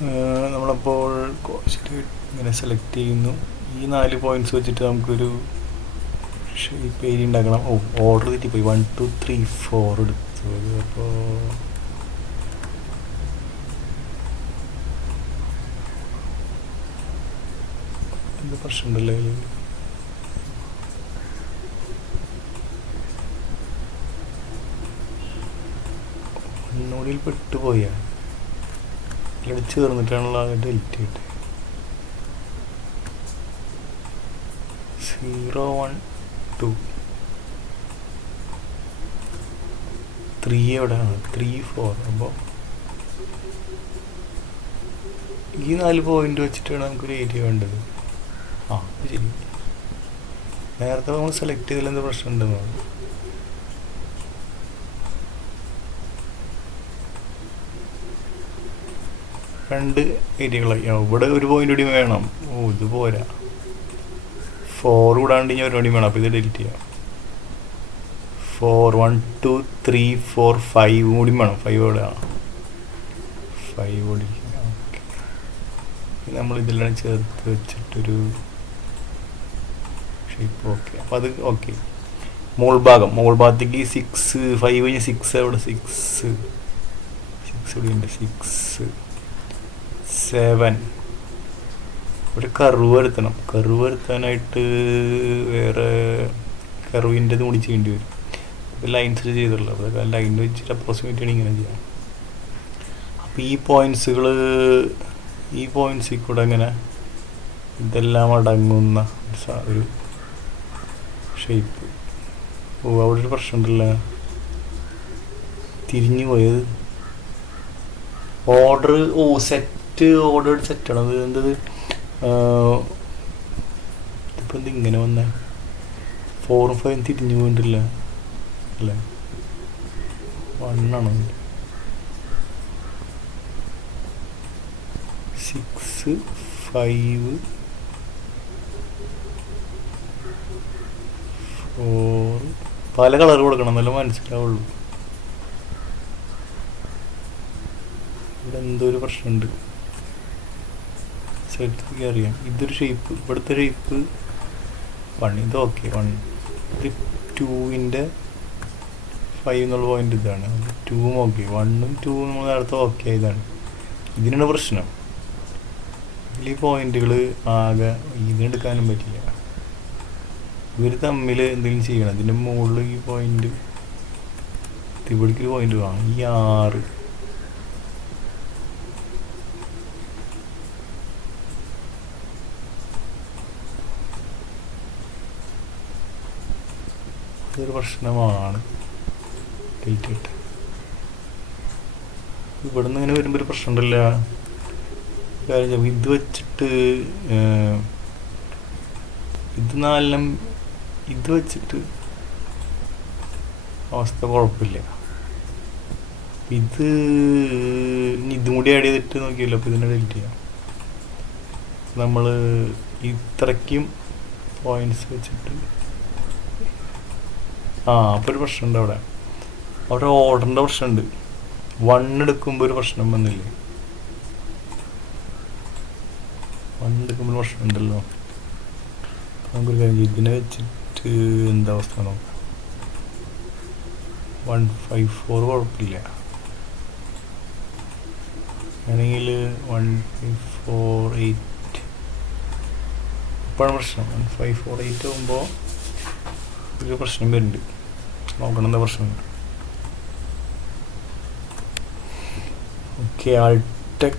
നമ്മളപ്പോൾ കോസ്റ്റ് ഇങ്ങനെ സെലക്ട് ചെയ്യുന്നു. ഈ 4 പോയിന്റ്സ് വെച്ചിട്ട് നമുക്കൊരു ഷേപ്പ് ഏരിയ ഉണ്ടാക്കണം. ഓർഡർ തെറ്റിപ്പോയി. 1 2 3 4 എടുത്തത്. അപ്പോൾ എന്ത് പ്രശ്നമുണ്ടല്ലോ അതിൽ. ഒന്നുകൂടി പെട്ടുപോയാ ഇവിടെ ചേർന്നിട്ടാണല്ലോ അത് ഡെലിറ്റ് ചെയ്തിട്ട്. 0 1 2 3 എവിടെയാണ്? 3 4. അപ്പോൾ ഈ 4 പോയിന്റ് വെച്ചിട്ടാണ് നമുക്കൊരു ഏരിയ വേണ്ടത്. ശരി. നേരത്തെ നമ്മൾ സെലക്ട് ചെയ്തതിൽ എന്ത് പ്രശ്നം ഉണ്ടെന്ന് 2 ഏരിയകളായി. ഇവിടെ ഒരു പോയിന്റ് കൂടി വേണം. ഇത് പോരാ. 4 കൂടാണ്ട് ഇനി ഒരു വേണം. അപ്പോൾ ഇത് ഡിലീറ്റ് ചെയ്യാം. 4 1 2 3 4 5 കൂടി വേണം. 5 എവിടെയാണ്? 5 കൂടി. ഓക്കെ, നമ്മൾ ഇതെല്ലാം ചേർത്ത് വെച്ചിട്ടൊരു ഷേപ്പ്. ഓക്കെ, അപ്പോൾ അത് ഓക്കെ. മുകൾ ഭാഗത്തേക്ക് 6 5 കഴിഞ്ഞ് 6 എവിടെ? 6 ഇവിടെ ഉണ്ട്. 6 7 ഒരു കർവ് വരുത്തണം. കർവ് വരുത്താനായിട്ട് വേറെ കർവിൻ്റെ കൂടി ചെയ്യേണ്ടി വരും. അപ്പോൾ ലൈൻസ് ചെയ്തിട്ടുള്ളത്. അതൊക്കെ ലൈൻ വെച്ചിട്ട് അപ്രോക്സിമേറ്റ് ആണ് ഇങ്ങനെ ചെയ്യാം. അപ്പോൾ ഈ പോയിൻറ്റ്സിൽ കൂടെ ഇങ്ങനെ ഇതെല്ലാം അടങ്ങുന്ന ഒരു ഷേപ്പ്. അവിടെ ഒരു പ്രശ്നമുണ്ടല്ല, തിരിഞ്ഞു പോയത്. ഓർഡർ ഓർഡേഡ് സെറ്റാണ് അത്. എന്തത് ഇതിപ്പോൾ എന്ത് ഇങ്ങനെ വന്നേ? 4 5 തിരിഞ്ഞു പോയിട്ടില്ല അല്ലേ? 1 ആണോ? 6 5 4 പല കളർ കൊടുക്കണം, നല്ല മനസ്സിലാവുള്ളൂ. ഇവിടെ എന്തോ ഒരു പ്രശ്നമുണ്ട്. സെറ്റ് അറിയാം. ഇതൊരു ഷേപ്പ്, ഇവിടുത്തെ ഷേപ്പ് 1. ഇത് ഓക്കെ. 1 ഇത് 2ൻ്റെ 5 എന്നുള്ള പോയിന്റ് ഇതാണ്. 2 ഓക്കെ. 1ഉം 2ഉം നമ്മൾ നേരത്തെ ഓക്കെ ആയതാണ്. ഇതിനാണ് പ്രശ്നം. ഇതിൽ ഈ പോയിന്റുകൾ ആകെ ഇതിനെടുക്കാനും പറ്റില്ല. ഇവർ തമ്മിൽ എന്തെങ്കിലും ചെയ്യണം. ഇതിൻ്റെ മുകളിൽ ഈ പോയിന്റ്, ഇവിടേക്കൊരു പോയിന്റ് കാണും. ഈ 6 ഇതൊരു പ്രശ്നമാണ്. ഇവിടുന്ന് ഇങ്ങനെ വരുമ്പോൾ ഒരു പ്രശ്നം ഉണ്ടല്ല. ഇത് വെച്ചിട്ട് ഇത് 4 ഇത് വെച്ചിട്ട് അവസ്ഥ കുഴപ്പമില്ല. ഇതും കൂടി ആഡ് ചെയ്തിട്ട് നോക്കിയല്ലോ. അപ്പോൾ ഇതിനെ ഡിലീറ്റ് ചെയ്യാം. നമ്മൾ ഇത്രയ്ക്കും പോയിന്റ്സ് വെച്ചിട്ട് അപ്പോൾ ഒരു പ്രശ്നമുണ്ട് അവിടെ ഓർഡറിൻ്റെ പ്രശ്നമുണ്ട്. 1 എടുക്കുമ്പോൾ ഒരു പ്രശ്നം വന്നില്ലേ? 1 എടുക്കുമ്പോൾ പ്രശ്നമുണ്ടല്ലോ. നമുക്കൊരു കാര്യം, ഇതിനെ വെച്ചിട്ട് എന്താ അവസ്ഥ നോക്കാം. 1 5 4 കുഴപ്പമില്ല. ആണെങ്കിൽ 1 5 4 8 ഇപ്പോഴാണ് പ്രശ്നം. 1 5 4 8 ആകുമ്പോൾ ഒരു പ്രശ്നം വരുന്നുണ്ട്. നോക്കണം എന്താ പ്രശ്നമുണ്ട്. ഓക്കെ, ആൾടെക്